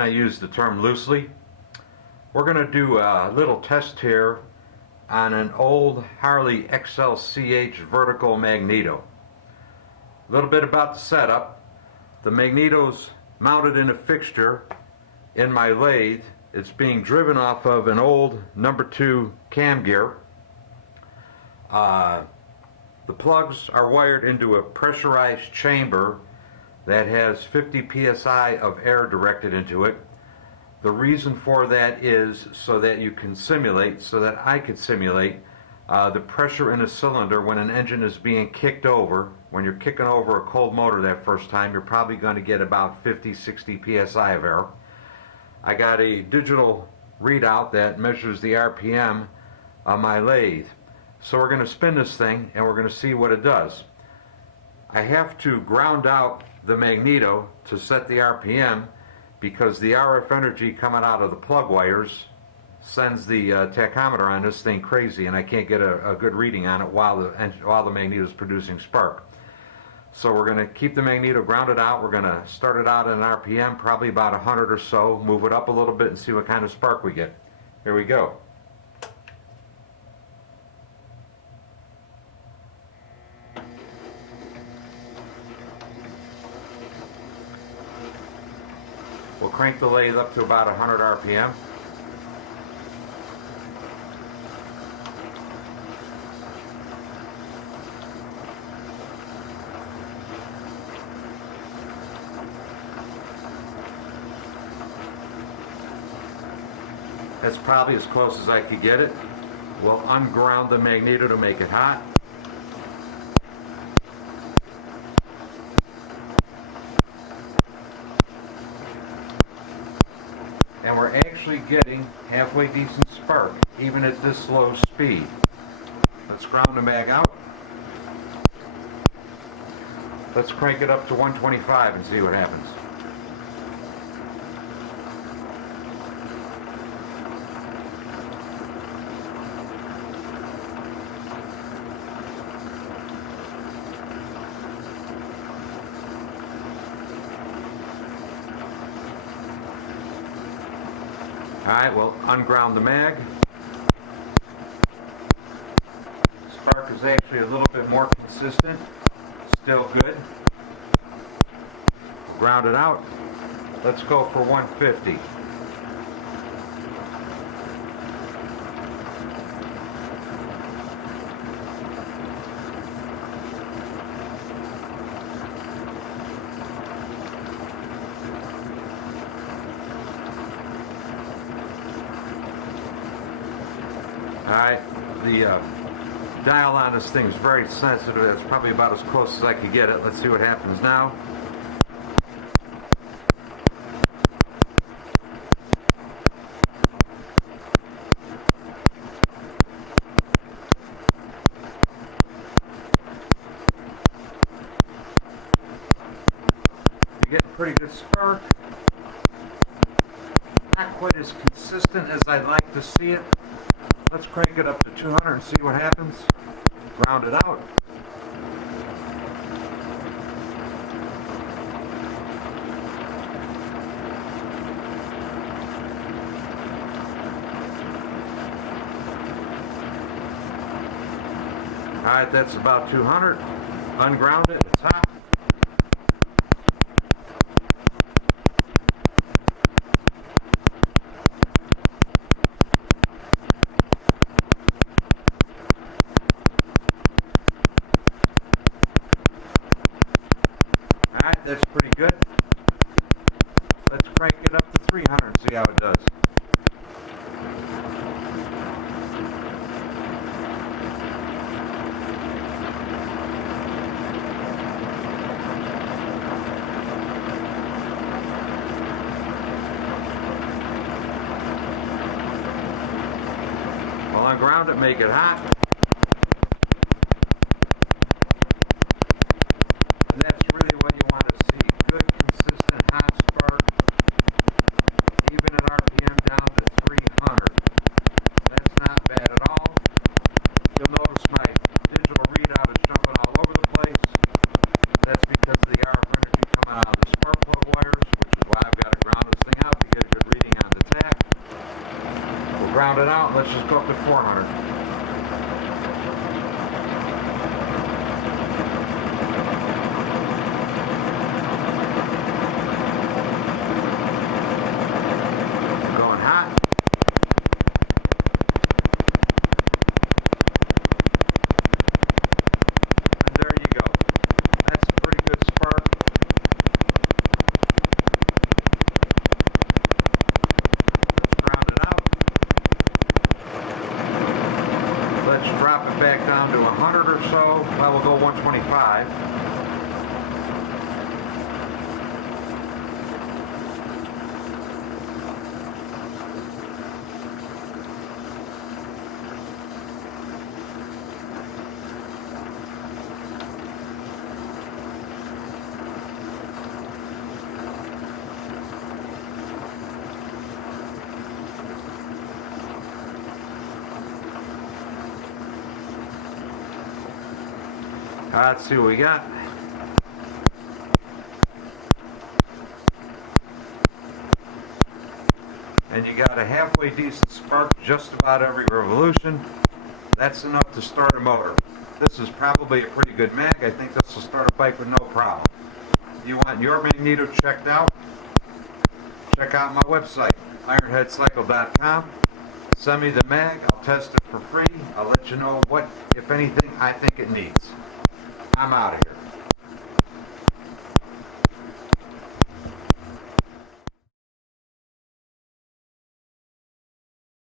and I use the term loosely. We're going to do a little test here on an old Harley XLCH vertical magneto. A little bit about the setup. The magneto's mounted in a fixture in my lathe. It's being driven off of an old number 2 cam gear. The plugs are wired into a pressurized chamber that has 50 psi of air directed into it. The reason for that is so that you can simulate, so that I could simulate the pressure in a cylinder when an engine is being kicked over. When you're kicking over a cold motor that first time, you're probably going to get about 50-60 psi of air. I got a digital readout that measures the RPM on my lathe. So we're going to spin this thing and we're going to see what it does. I have to ground out the magneto to set the RPM because the RF energy coming out of the plug wires sends the tachometer on this thing crazy, and I can't get a good reading on it while the magneto is producing spark. So we're going to keep the magneto grounded out. We're going to start it out at an RPM, probably about 100 or so, move it up a little bit and see what kind of spark we get. Here we go. We'll crank the lathe up to about 100 RPM. That's probably as close as I could get it. We'll unground the magneto to make it hot. And we're actually getting halfway decent spark, even at this low speed. Let's ground the mag out. Let's crank it up to 125 and see what happens. Alright, we'll unground the mag. Spark is actually a little bit more consistent. Still good. Ground it out. Let's go for 150. Alright, the dial on this thing is very sensitive. That's probably about as close as I could get it. Let's see what happens now. You're getting pretty good spark. Not quite as consistent as I'd like to see it. Let's crank it up to 200 and see what happens. Ground it out. Alright, that's about 200. Unground it, it's hot. Alright, that's pretty good. Let's crank it up to 300 and see how it does. Well, unground it, make it hot. And that's really what you want to see. Good, consistent, hot spark. Even at RPM down to 300. That's not bad at all. You'll notice my digital readout is jumping all over the place. That's because of the RF energy coming out of the spark plug wires, which is why I've got to ground this thing out to get round it out. Let's just go up to 400. Going hot. And there you go. That's a pretty good spark. Let's drop it back down to 100 or so. Well, we'll go 125. Let's see what we got. And you got a halfway decent spark just about every revolution. That's enough to start a motor. This is probably a pretty good mag. I think this will start a bike with no problem. If you want your Magneto checked out, check out my website, IronHeadCycle.com. Send me the mag. I'll test it for free. I'll let you know what, if anything, I think it needs. I'm out of here.